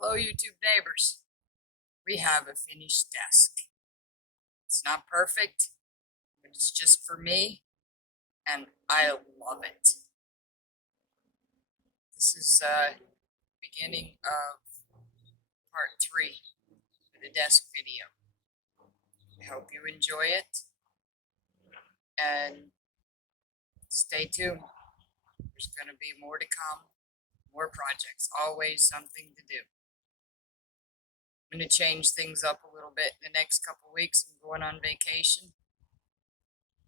Hello, YouTube neighbors. We have a finished desk. It's not perfect, but it's just for me, and I love it. This is beginning of part 3 of the desk video. I hope you enjoy it, and stay tuned. There's going to be more to come, more projects, always something to do. I'm going to change things up a little bit in the next couple weeks. I'm going on vacation,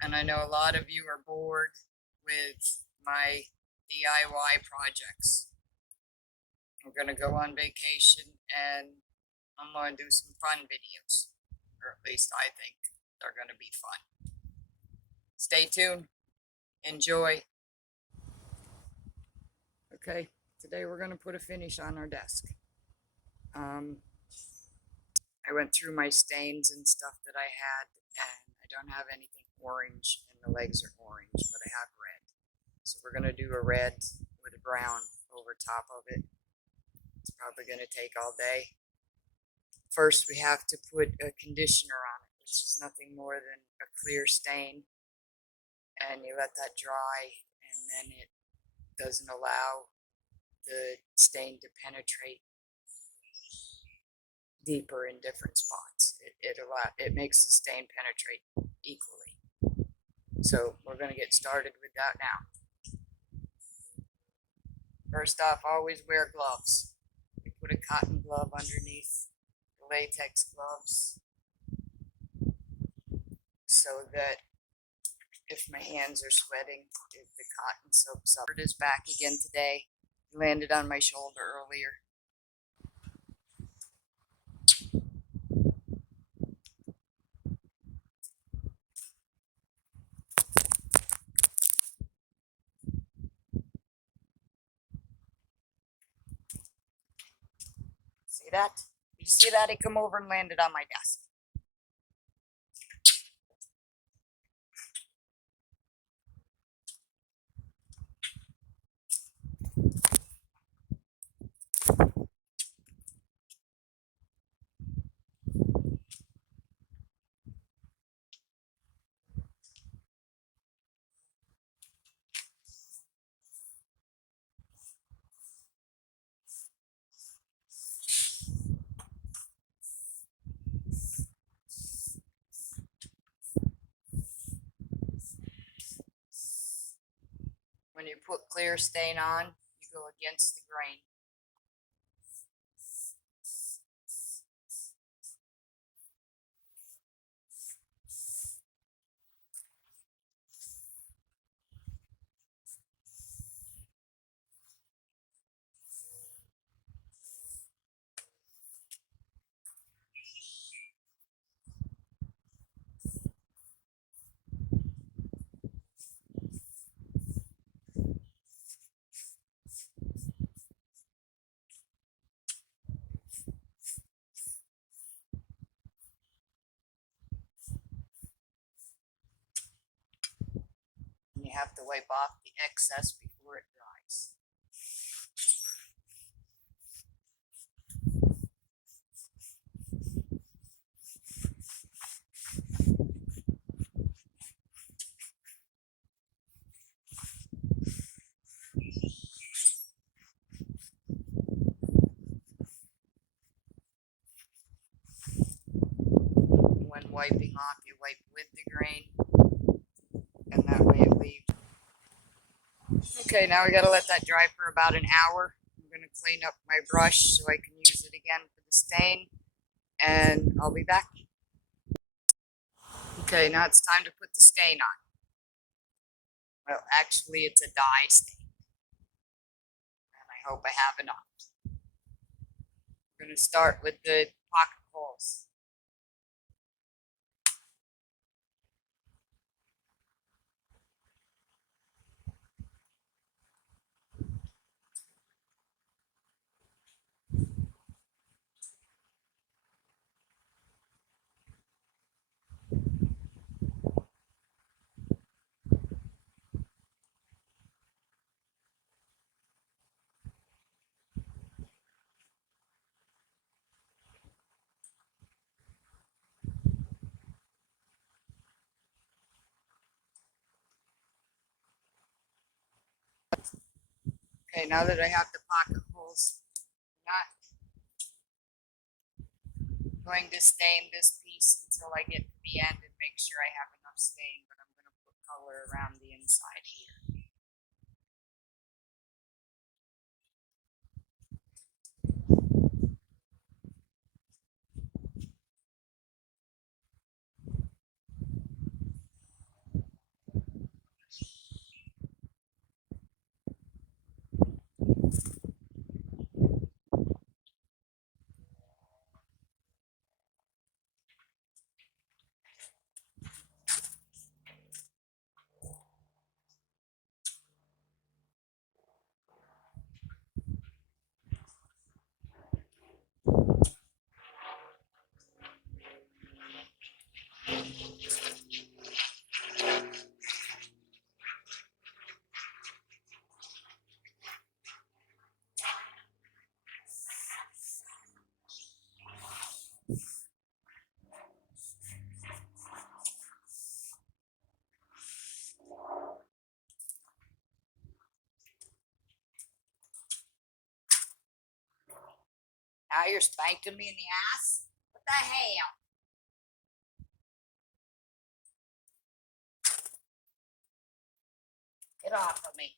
and I know a lot of you are bored with my DIY projects. We're going to go on vacation, and I'm going to do some fun videos, or at least I think they're going to be fun. Stay tuned. Enjoy. Okay, today we're going to put a finish on our desk. I went through my stains and stuff that I had, and I don't have anything orange, and the legs are orange, but I have red. So we're going to do a red with a brown over top of it. It's probably going to take all day. First, we have to put a conditioner on it, which is nothing more than a clear stain, and you let that dry, and then it doesn't allow the stain to penetrate deeper in different spots. It makes the stain penetrate equally. So we're going to get started with that now. First off, always wear gloves. You put a cotton glove underneath the latex gloves so that if my hands are sweating, if the cotton soaks up. It is back again today. It landed on my shoulder earlier. See that? You see that? It come over and landed on my desk. When you put clear stain on, you go against the grain. And you have to wipe off the excess before it dries. When wiping off, you wipe with the grain, and that way it leaves. Okay, now we gotta let that dry for about an hour. I'm gonna clean up my brush so I can use it again for the stain, and I'll be back. Okay, now it's time to put the stain on. Well, actually, it's a dye stain, and I hope I have enough. We're gonna start with the pocket holes. Okay, now that I have the pocket holes, I'm not going to stain this piece until I get to the end and make sure I have enough stain, but I'm going to put color around the inside here. Now you're spanking me in the ass? What the hell? Get off of me.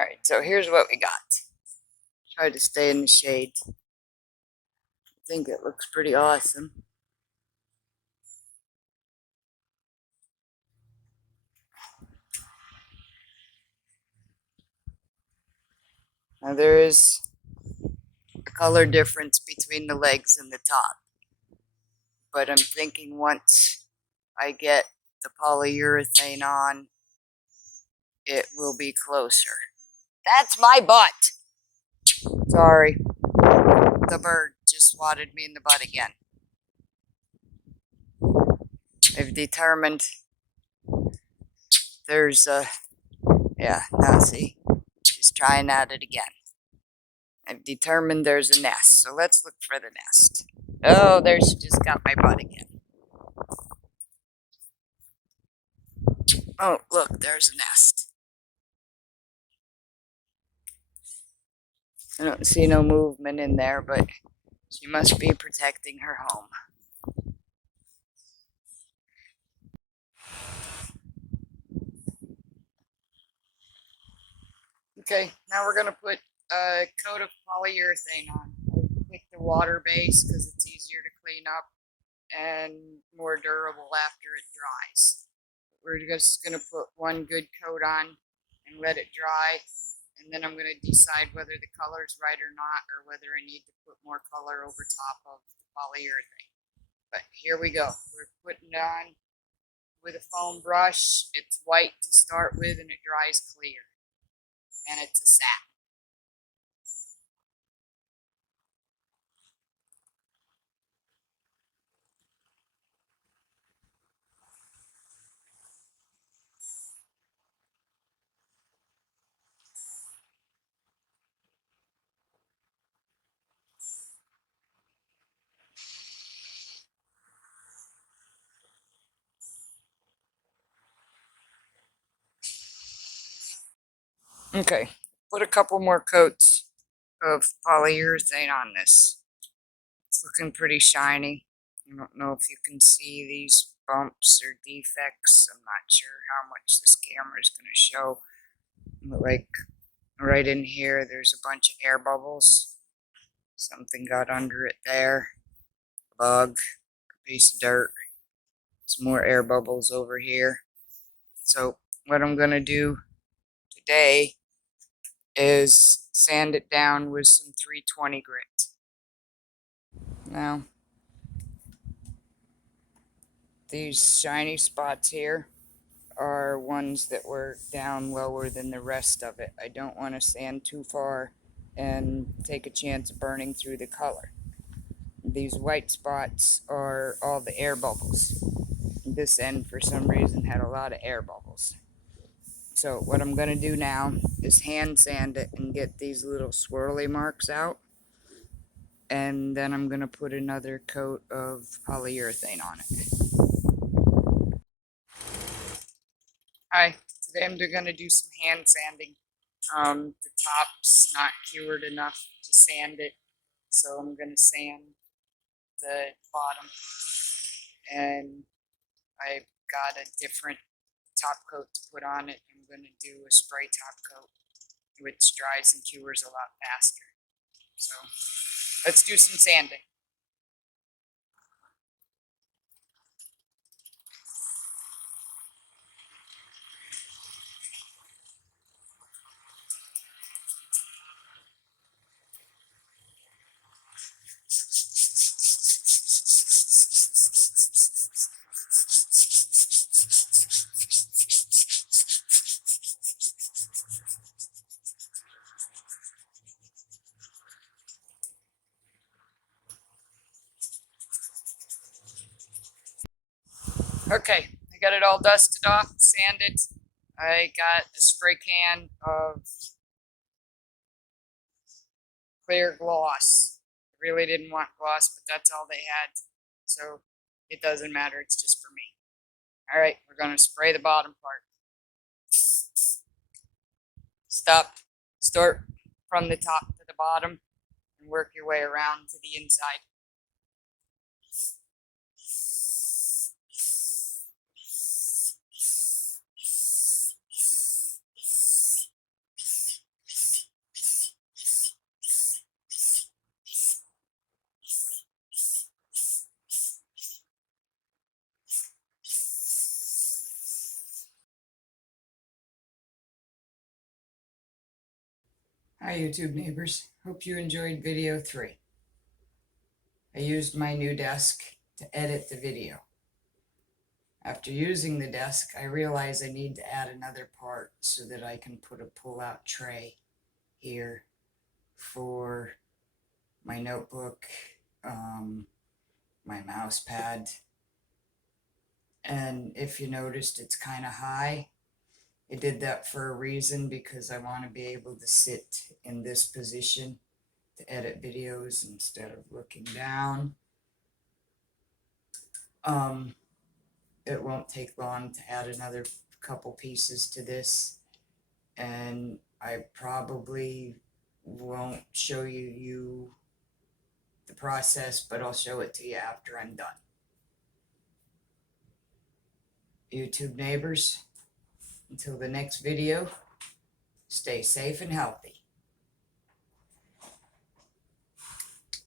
All right, so here's what we got. Try to stay in the shade. I think it looks pretty awesome. Now there is a color difference between the legs and the top, but I'm thinking once I get the polyurethane on, it will be closer. That's my butt. Sorry, the bird just swatted me in the butt again. I've determined there's a, yeah, now see, she's trying at it again. I've determined there's a nest, so let's look for the nest. Oh, there she just got my butt again. Oh, look, there's a nest. I don't see no movement in there, but she must be protecting her home. Okay, now we're gonna put a coat of polyurethane on. I picked the water base because it's easier to clean up and more durable after it dries. We're just gonna put one good coat on and let it dry, and then I'm gonna decide whether the color's right or not, or whether I need to put more color over top of the polyurethane. But here we go. We're putting it on with a foam brush. It's white to start with and it dries clear. And it's a satin. Okay, put a couple more coats of polyurethane on this. It's looking pretty shiny. I don't know if you can see these bumps or defects. I'm not sure how much this camera is going to show. But like right in here, there's a bunch of air bubbles. Something got under it there. A bug, a piece of dirt. Some more air bubbles over here. So what I'm going to do today is sand it down with some 320 grit. Now, these shiny spots here are ones that were down lower than the rest of it. I don't want to sand too far and take a chance of burning through the color. These white spots are all the air bubbles. This end, for some reason, had a lot of air bubbles. So what I'm going to do now is hand sand it and get these little swirly marks out. And then I'm going to put another coat of polyurethane on it. Hi, today I'm going to do some hand sanding. The top's not cured enough to sand it, so I'm going to sand the bottom. And I've got a different top coat to put on it. I'm going to do a spray top coat, which dries and cures a lot faster. So let's do some sanding. Okay, I got it all dusted off, sanded. I got a spray can of clear gloss. I really didn't want gloss, but that's all they had. So it doesn't matter, it's just for me. All right, we're going to spray the bottom part. Start from the top to the bottom and work your way around to the inside. Hi YouTube neighbors, hope you enjoyed video 3. I used my new desk to edit the video. After using the desk, I realized I need to add another part so that I can put a pull-out tray here for my notebook, my mouse pad. And if you noticed, it's kind of high. I did that for a reason, because I want to be able to sit in this position to edit videos instead of looking down. It won't take long to add another couple pieces to this, and I probably won't show you the process, but I'll show it to you after I'm done. YouTube neighbors, until the next video, stay safe and healthy.